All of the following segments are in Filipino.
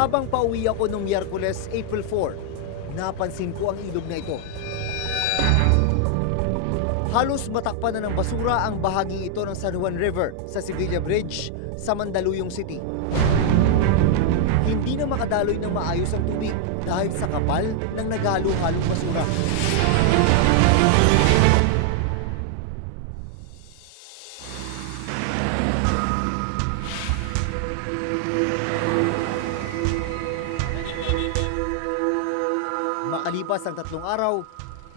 Habang pauwi ako noong Miyerkules, April 4, napansin ko ang ilog na ito. Halos matakpan na ng basura ang bahagi ito ng San Juan River sa Sevilla Bridge sa Mandaluyong City. Hindi na makadaloy ng maayos ang tubig dahil sa kapal ng naghalo-halong basura. Makalipas ang 3 araw,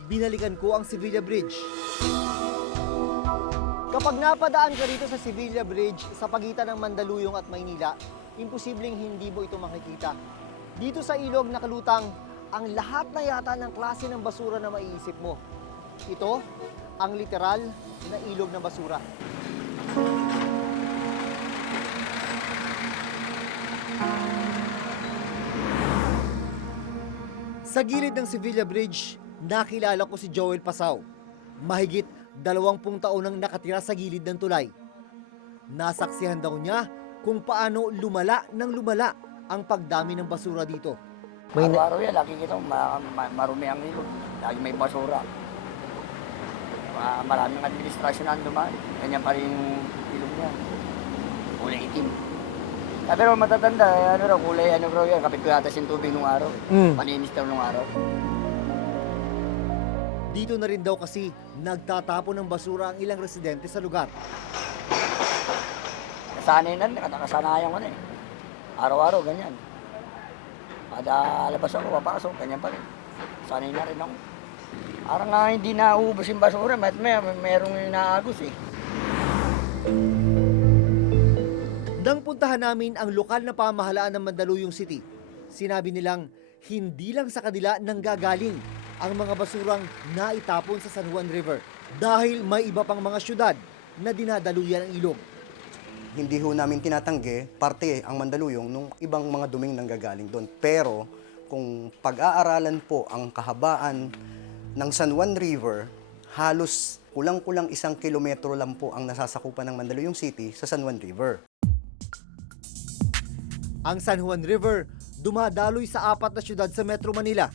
binalikan ko ang Sevilla Bridge. Kapag napadaan ka rito sa Sevilla Bridge sa pagitan ng Mandaluyong at Maynila, imposibleng hindi mo ito makikita. Dito sa ilog nakalutang ang lahat na yata ng klase ng basura na maiisip mo. Ito ang literal na ilog ng basura. Sa gilid ng Sevilla Bridge, nakilala ko si Joel Pasao. Mahigit 20 taon nang nakatira sa gilid ng tulay. Nasaksihan daw niya kung paano lumala ang pagdami ng basura dito. Araw-araw yan, lagi kita marumi ang ilog. Lagi may basura. Maraming administrasyon na dumaan. Ganyan pa rin yung ilog niya. Kulay itim. Pero matatanda, kulay raw yan. Kapit ko yata yung tubig nung araw. Paninis daw nung araw. Dito na rin daw kasi nagtatapon ng basura ang ilang residente sa lugar. Nasanay na, nakasanayan ko na eh. Araw-araw, ganyan. Kada labas ako, papasok, ganyan pa rin. Sanay na rin ako. Parang nga hindi nauubos yung basura, merong inaagos eh. Nang puntahan namin ang lokal na pamahalaan ng Mandaluyong City, sinabi nilang hindi lang sa kanila nanggagaling ang mga basurang naitapon sa San Juan River dahil may iba pang mga syudad na dinadaluyan ang ilog. Hindi ho namin tinatanggi, parte ang Mandaluyong nung ibang mga duming nanggagaling doon. Pero kung pag-aaralan po ang kahabaan ng San Juan River, halos kulang-kulang 1 kilometro lang po ang nasasakupan ng Mandaluyong City sa San Juan River. Ang San Juan River dumadaloy sa 4 na syudad sa Metro Manila,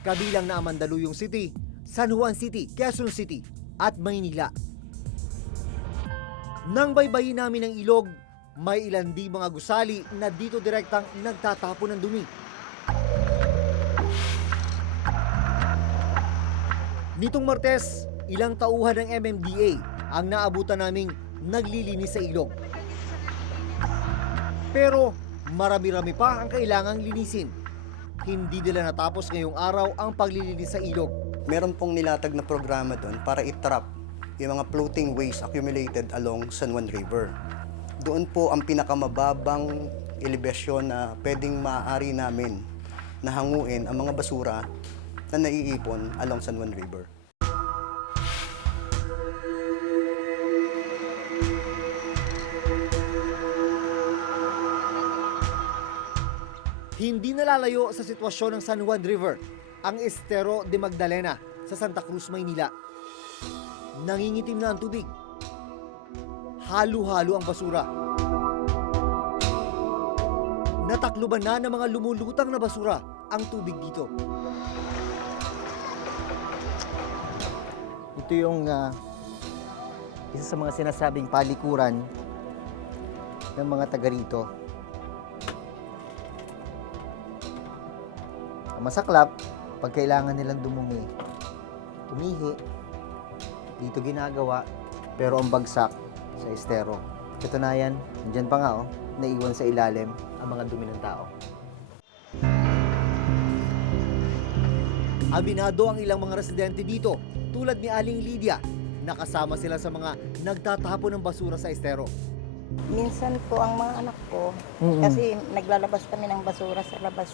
kabilang na ang Mandaluyong City, San Juan City, Quezon City at Maynila. Nang baybayin namin ang ilog, may ilan di mga gusali na dito direktang nagtatapon ng dumi. Nitong Martes, ilang tauhan ng MMDA ang naabutan naming naglilinis sa ilog. Pero marami-rami pa ang kailangang linisin. Hindi nila natapos ngayong araw ang paglilinis sa ilog. Meron pong nilatag na programa doon para i-trap yung mga floating waste accumulated along San Juan River. Doon po ang pinakamababang elevasyon na pwedeng maaari namin na hanguin ang mga basura na naiipon along San Juan River. Hindi nalalayo sa sitwasyon ng San Juan River ang Estero de Magdalena sa Santa Cruz, Maynila. Nangingitim na ang tubig. Halo-halo ang basura. Natakluban na ng mga lumulutang na basura ang tubig dito. Ito yung isa sa mga sinasabing palikuran ng mga taga rito. Ang masaklap, pag kailangan nilang umihi, dito ginagawa, pero ang bagsak sa estero. Katunayan, dyan pa nga naiwan sa ilalim ang mga dumi ng tao. Aminado ang ilang mga residente dito, tulad ni Aling Lydia, nakasama sila sa mga nagtatapon ng basura sa estero. Minsan po ang mga anak ko, kasi naglalabas kami ng basura sa labas.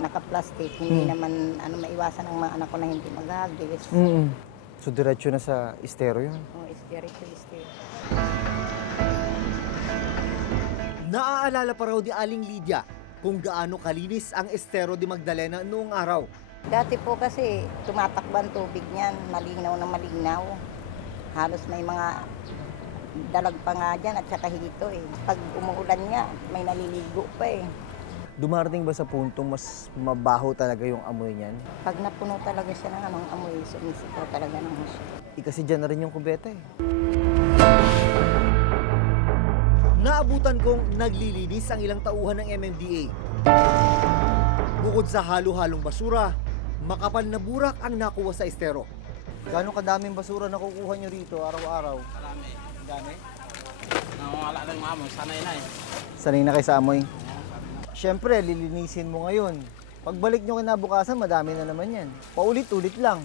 Naka-plastic, hindi naman maiwasan ang mga anak ko na hindi mag-agis. So diretso na sa estero yun? Oo, estero. Naaalala pa raw ni Aling Lydia kung gaano kalinis ang Estero de Magdalena noong araw. Dati po kasi tumatakbo ang tubig niyan, malinaw na malinaw. Halos may mga dalag pa nga dyan at saka hito eh. Pag umuulan nga, may naliligo pa eh. Dumarating ba sa puntong mas mabaho talaga yung amoy niyan? Pag napuno talaga siya ng anong amoy, sumisipaw talaga ng husto. Kasi dyan na rin yung kubeta eh. Naabutan kong naglilinis ang ilang tauhan ng MMDA. Bukod sa halo-halong basura, makapal na burak ang nakuha sa estero. Gano'ng kadaming basura nakukuha nyo rito araw-araw? Marami. Ang dami? Wala lang mga sanay na eh. Sanay na kayo sa amoy? Siyempre, lilinisin mo ngayon. Pagbalik nyo kinabukasan, madami na naman yan. Paulit-ulit lang.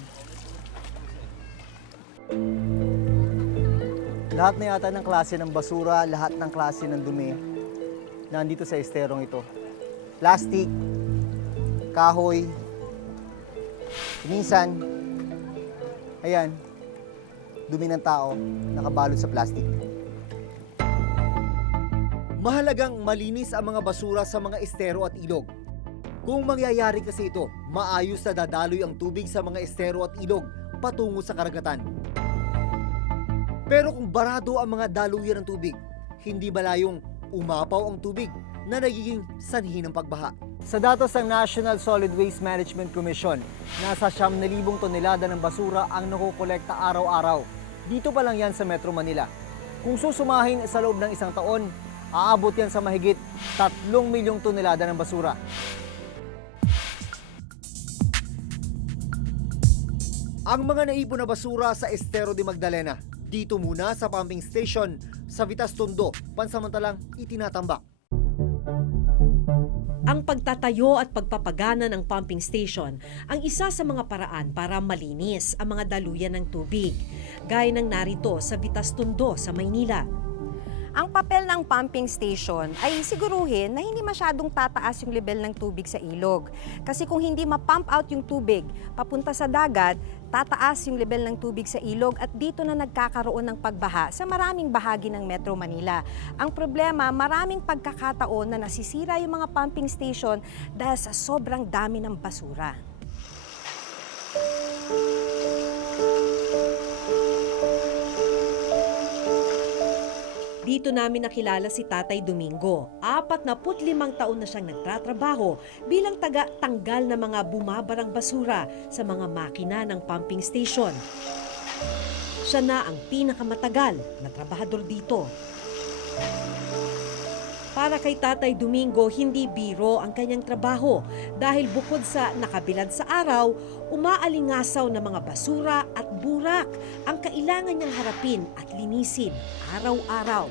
Lahat na yata ng klase ng basura, lahat ng klase ng dumi, nandito sa esterong ito. Plastic, kahoy, minsan, ayan, dumi ng tao, nakabalot sa plastic. Mahalagang malinis ang mga basura sa mga estero at ilog. Kung mangyayari kasi ito, maayos na dadaloy ang tubig sa mga estero at ilog patungo sa karagatan. Pero kung barado ang mga daluyan ng tubig, hindi malayong umapaw ang tubig na nagiging sanhi ng pagbaha. Sa datos ng National Solid Waste Management Commission, nasa 9,000 tonelada ng basura ang nakokolekta araw-araw. Dito pa lang yan sa Metro Manila. Kung susumahin sa loob ng isang taon, aabot yan sa mahigit 3 milyong tonelada ng basura. Ang mga naipon na basura sa Estero de Magdalena, dito muna sa pumping station sa Vitas Tondo, pansamantalang itinatambak. Ang pagtatayo at pagpapagana ng pumping station ang isa sa mga paraan para malinis ang mga daluyan ng tubig, gaya ng narito sa Vitas Tondo sa Maynila. Ang papel ng pumping station ay siguruhin na hindi masyadong tataas yung level ng tubig sa ilog. Kasi kung hindi ma-pump out yung tubig papunta sa dagat, tataas yung level ng tubig sa ilog at dito na nagkakaroon ng pagbaha sa maraming bahagi ng Metro Manila. Ang problema, maraming pagkakataon na nasisira yung mga pumping station dahil sa sobrang dami ng basura. Dito namin nakilala si Tatay Domingo. 45 taon na siyang nagtatrabaho bilang taga-tanggal ng mga bumabarang basura sa mga makina ng pumping station. Siya na ang pinakamatagal na trabahador dito. Para kay Tatay Domingo, hindi biro ang kanyang trabaho dahil bukod sa nakabilad sa araw, umaalingasaw na mga basura at burak ang kailangan niyang harapin at linisin araw-araw.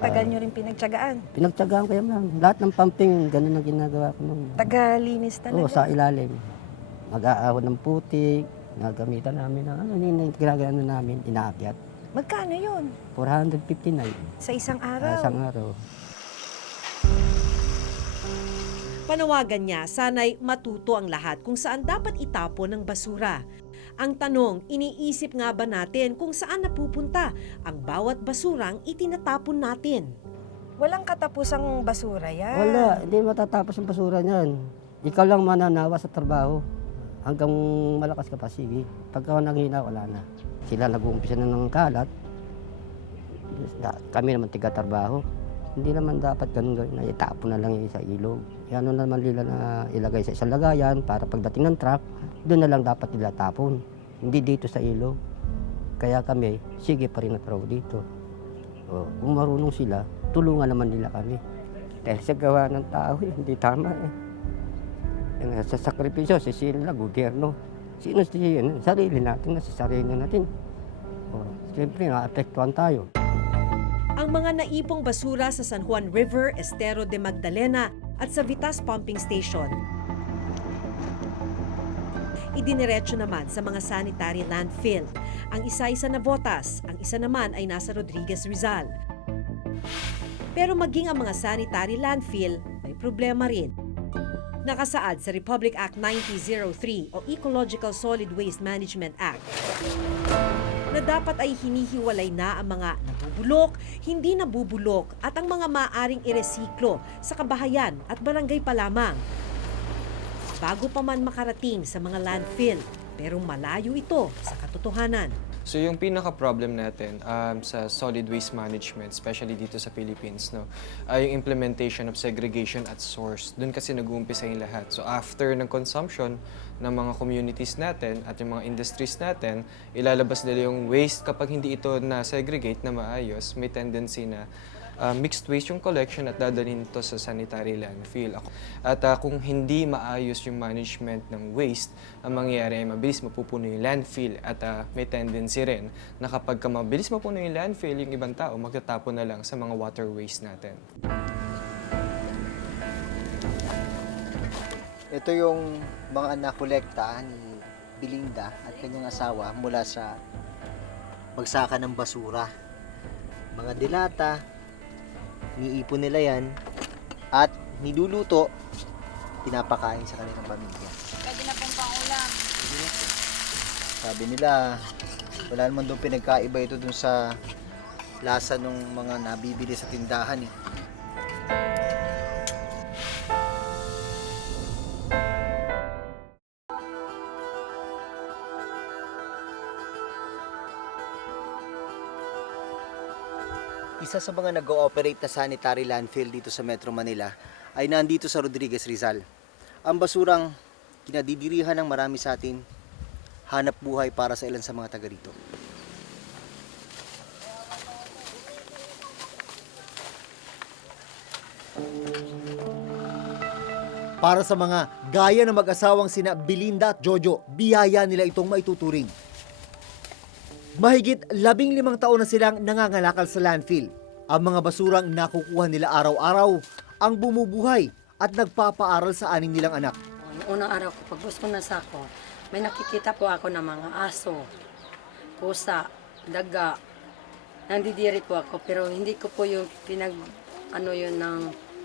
Tagal nyo rin pinagtyagaan. Pinagtyagaan ko yan. Lahat ng pumping, ganun ang ginagawa ko nung. Tagalinis talaga. Oo, sa ilalim. Mag-aahon ng putik, nagamitan namin na ginagawa namin, inaakyat. Magkano yun? 459 Sa isang araw? isang araw. Panawagan niya, sana'y matuto ang lahat kung saan dapat itapon ang basura. Ang tanong, iniisip nga ba natin kung saan napupunta ang bawat basurang itinatapon natin? Walang katapusang basura yan. Wala, hindi matatapos ang basura niyan. Ikaw lang mananawa sa trabaho. Hanggang malakas ka pa, sige. Pagka nanghina, wala na. Sila nag-uumpisa na ng kalat. Kami naman tiga-trabaho. Hindi naman dapat ganun gawin na itapon na lang yung sa ilog. Yan naman nila na ilagay sa isang lagayan para pagdating ng truck, doon na lang dapat nila tapon. Hindi dito sa ilog. Kaya kami, sige pa rin na trabaho dito. O, kung marunong sila, tulungan naman nila kami. Dahil sa gawa ng tao, hindi tama eh. Sa sakripisyo, sino lang, gobyerno. Sino siya? Sarili natin, nasa sarili natin. O, siyempre, naapektuhan tayo. Ang mga naipong basura sa San Juan River, Estero de Magdalena at sa Vitas Pumping Station, idiniretso naman sa mga sanitary landfill. Ang isa-isa na botas, ang isa naman ay nasa Rodriguez Rizal. Pero maging ang mga sanitary landfill, may problema rin. Nakasaad sa Republic Act 9003 o Ecological Solid Waste Management Act na dapat ay hinihiwalay na ang mga nabubulok, hindi nabubulok at ang mga maaring iresiklo sa kabahayan at barangay pa lamang. Bago pa man makarating sa mga landfill, pero malayo ito sa katotohanan. So yung pinaka-problem natin sa solid waste management, especially dito sa Philippines, no, ay yung implementation of segregation at source. Doon kasi nag-uumpisa yung lahat. So after ng consumption ng mga communities natin at yung mga industries natin, ilalabas nila yung waste. Kapag hindi ito na-segregate na maayos, may tendency na mixed waste yung collection at dadalhin ito sa sanitary landfill. At kung hindi maayos yung management ng waste, ang mangyayari ay mabilis mapupuno yung landfill at may tendency rin na kapag mabilis mapuno yung landfill, yung ibang tao magtatapon na lang sa mga waterways natin. Ito yung mga nakolekta ni Belinda at kanyang asawa mula sa bagsakan ng basura. Mga dilata, niipon nila yan at niluluto, pinapakain sa kanilang pamilya. Pwede na pong pangulam. Sabi nila, wala naman doon pinagkaiba ito dun sa lasa ng mga nabibili sa tindahan eh. Isa sa mga nag-ooperate na sanitary landfill dito sa Metro Manila ay nandito sa Rodriguez Rizal. Ang basurang kinadidirihan ng marami sa atin, hanap buhay para sa ilan sa mga taga rito. Para sa mga gaya ng mag-asawang sina Belinda at Jojo, biyaya nila itong maituturing. Mahigit 15 taon na silang nangangalakal sa landfill. Ang mga basurang nakukuha nila araw-araw ang bumubuhay at nagpapaaral sa aning nilang anak. Noong unang araw ko, pagbus ko na sako, may nakikita po ako ng mga aso, pusa, daga. Nandidiri po ako, pero hindi ko po yung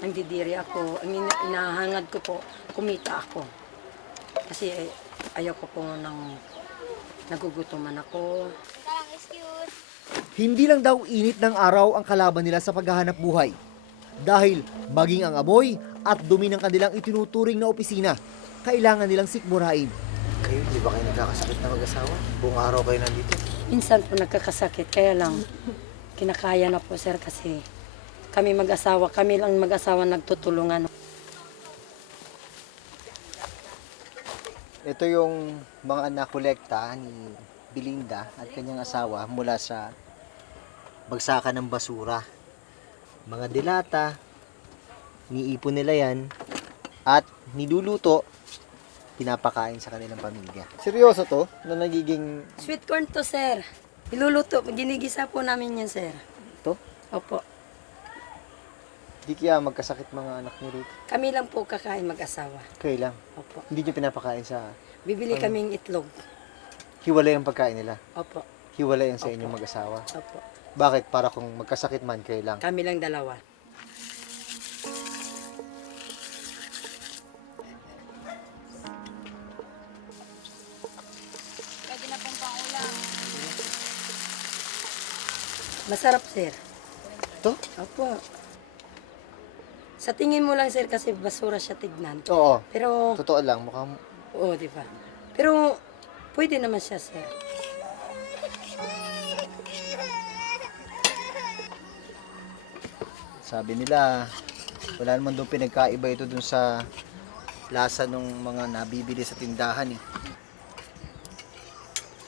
nandidiri ako. Ang inahangad ko po, kumita ako. Kasi ayaw ko po nagugutuman ako. Hindi lang daw init ng araw ang kalaban nila sa paghahanap buhay. Dahil maging ang amoy at dumi ng kanilang itinuturing na opisina, kailangan nilang sikmurain. Kayo, di ba kayo nagkakasakit na mag-asawa? Buong araw kayo nandito? Minsan po nagkakasakit, kaya lang kinakaya na po sir kasi kami lang mag-asawa nagtutulungan. Ito yung mga nakolekta ni Belinda at kanyang asawa mula sa bagsakan ng basura. Mga dilata, niipon nila yan at niluluto, pinapakain sa kanilang pamilya. Seryoso to na nagiging... Sweet corn to sir. Iluluto, ginigisa po namin yan sir. To? Opo. Di kaya magkasakit mga anak niyo rito? Kami lang po kakain mag-asawa. Kayo lang. Opo. Hindi niyo pinapakain sa... Bibili kaming itlog. Hiwalay ang pagkain nila? Opo. Hiwalay ang sa inyong mag-asawa? Opo. Bakit? Para kung magkasakit man, kayo lang? Kami lang dalawa. Pwede na pong pangulam. Masarap sir. To? Opo. Sa tingin mo lang sir kasi basura siya tignan. Oo. Pero, Totoo lang, mukhang... oo di ba? Pero, pwede naman siya sir. Sabi nila, wala naman doon pinagkaiba ito dun sa lasa ng mga nabibili sa tindahan eh.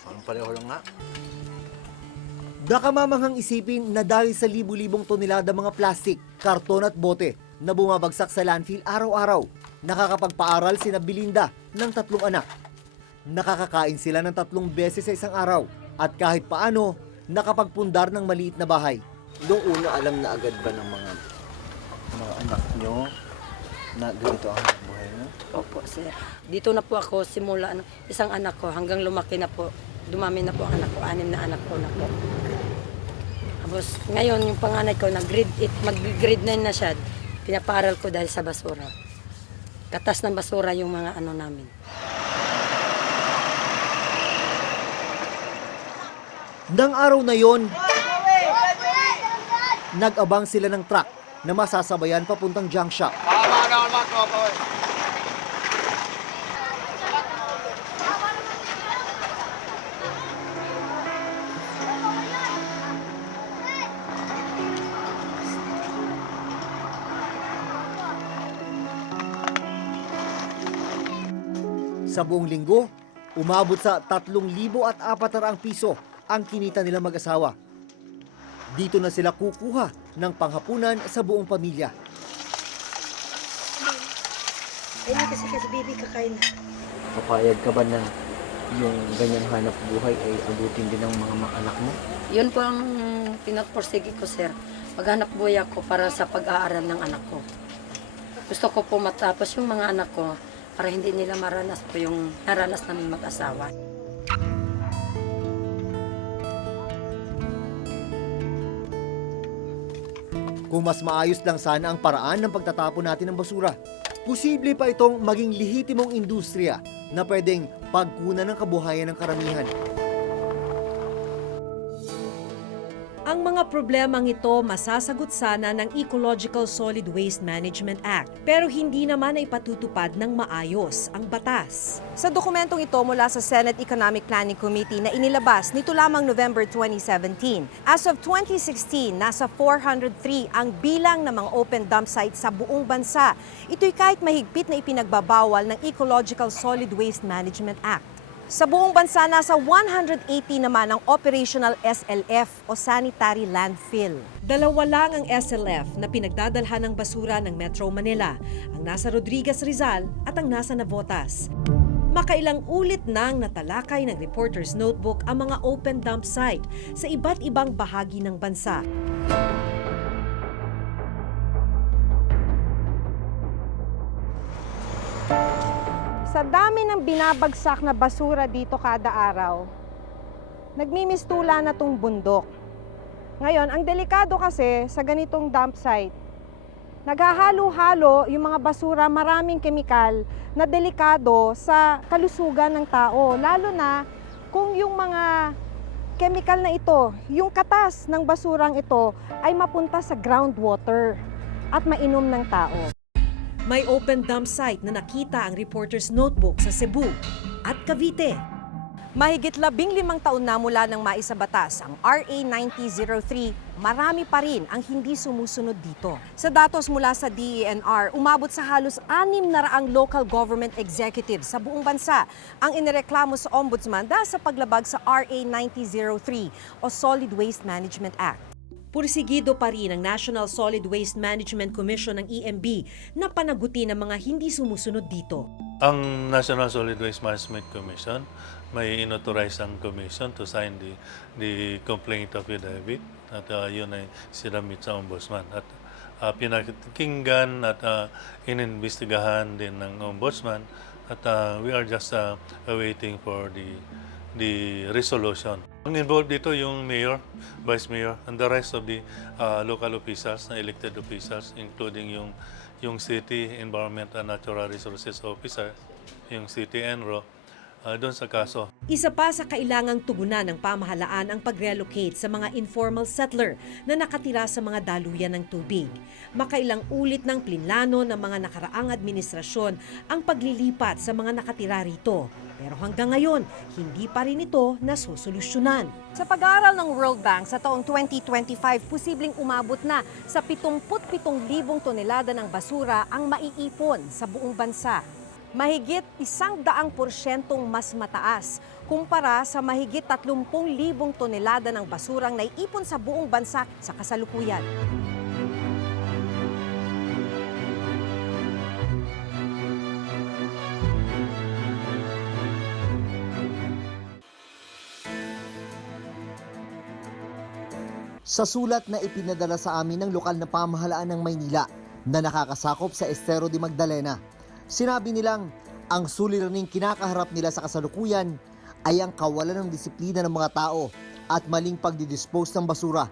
Parang pareho lang nga. Nakamamanghang isipin na dahil sa libu-libong tonelada mga plastik, karton at bote na bumabagsak sa landfill araw-araw, nakakapagpaaral sina Belinda ng 3 anak. Nakakakain sila ng 3 beses sa isang araw at kahit paano, nakapagpundar ng maliit na bahay. Noong una, alam na agad ba ng mga anak nyo na ganito ang buhay nyo? Opo sir. Dito na po ako simula, isang anak ko hanggang lumaki na po. Dumami na po ang anak ko, 6 na anak ko na po. Tapos ngayon yung panganay ko, mag-grade 9 na siya. Pinapaaral ko dahil sa basura. Katas ng basura yung mga namin. Nang araw na yon, nag-abang sila ng truck na masasabayan papuntang junk shop. Sa buong linggo, umabot sa 3,400 piso ang kinita nilang mag-asawa. Dito na sila kukuha ng panghapunan sa buong pamilya. Ayun kasi baby kakain na. Papayag ka ba na yung ganyang hanap buhay ay abutin din ng mga anak mo? Yun po ang pinagporsige ko, sir. Maghanap buhay ako para sa pag-aaral ng anak ko. Gusto ko po matapos yung mga anak ko para hindi nila maranas po yung naranas namin mag-asawa. Kung mas maayos lang sana ang paraan ng pagtatapon natin ng basura, posible pa itong maging lehitimong industriya na pwedeng pagkunan ng kabuhayan ng karamihan. Ang mga problemang ito masasagot sana ng Ecological Solid Waste Management Act, pero hindi naman ay patutupad ng maayos ang batas. Sa dokumentong ito mula sa Senate Economic Planning Committee na inilabas nito lamang November 2017, as of 2016, nasa 403 ang bilang ng mga open dump sites sa buong bansa. Ito'y kahit mahigpit na ipinagbabawal ng Ecological Solid Waste Management Act. Sa buong bansa, nasa 180 naman ang operational SLF o sanitary landfill. 2 lang ang SLF na pinagdadalhan ng basura ng Metro Manila, ang nasa Rodriguez Rizal at ang nasa Navotas. Makailang ulit nang natalakay ng Reporter's Notebook ang mga open dump site sa iba't ibang bahagi ng bansa. Sa dami ng binabagsak na basura dito kada araw, nagmimistula na tong bundok. Ngayon, ang delikado kasi sa ganitong dump site, naghahalo-halo yung mga basura, maraming kemikal na delikado sa kalusugan ng tao. Lalo na kung yung mga kemikal na ito, yung katas ng basurang ito ay mapunta sa groundwater at mainom ng tao. May open dump site na nakita ang Reporter's Notebook sa Cebu at Cavite. Mahigit 15 taon na mula nang maisabatas ang RA 9003, marami pa rin ang hindi sumusunod dito. Sa datos mula sa DENR, umabot sa halos 600 local government executives sa buong bansa ang inireklamo sa Ombudsman dahil sa paglabag sa RA 9003 o Solid Waste Management Act. Pursigido pa rin ang National Solid Waste Management Commission ng EMB na panagutin ang mga hindi sumusunod dito. Ang National Solid Waste Management Commission, may inauthorize ang commission to sign the complaint affidavit at yun ay sinamit sa ombudsman. At pinakinggan at inimbestigahan din ng ombudsman at we are just awaiting for the resolution. Ang involved dito yung mayor, vice mayor, and the rest of the local officials, na elected officials, including yung city environment and natural resources officer, yung city enro, doon sa kaso. Isa pa sa kailangang tugunan ng pamahalaan ang pag-relocate sa mga informal settler na nakatira sa mga daluyan ng tubig. Makailang ulit ng plinano ng mga nakaraang administrasyon ang paglilipat sa mga nakatira rito. Pero hanggang ngayon, hindi pa rin ito nasusolusyonan. Sa pag-aaral ng World Bank sa taong 2025, posibleng umabot na sa 77,000 tonelada ng basura ang maiipon sa buong bansa. Mahigit 100% mas mataas kumpara sa mahigit 30,000 tonelada ng basurang naiipon sa buong bansa sa kasalukuyan. Sa sulat na ipinadala sa amin ng lokal na pamahalaan ng Maynila na nakakasakop sa Estero de Magdalena, sinabi nilang ang suliraning kinakaharap nila sa kasalukuyan ay ang kawalan ng disiplina ng mga tao at maling pagdidispose ng basura.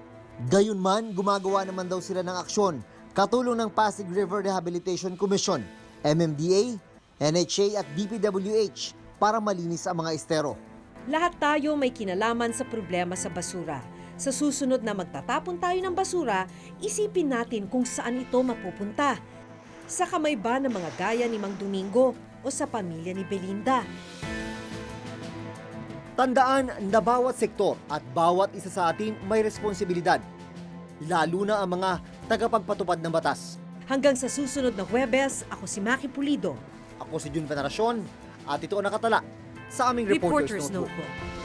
Gayunman, gumagawa naman daw sila ng aksyon katulong ng Pasig River Rehabilitation Commission, MMDA, NHA at DPWH para malinis ang mga estero. Lahat tayo may kinalaman sa problema sa basura. Sa susunod na magtatapon tayo ng basura, isipin natin kung saan ito mapupunta. Sa kamay ba ng mga gaya ni Mang Domingo o sa pamilya ni Belinda? Tandaan na bawat sektor at bawat isa sa atin may responsibilidad, lalo na ang mga tagapagpatupad ng batas. Hanggang sa susunod na Huwebes, ako si Maki Pulido. Ako si Jun Veneracion At ito ang nakatala sa aming Reporter's Reporter's Notebook. Notebook.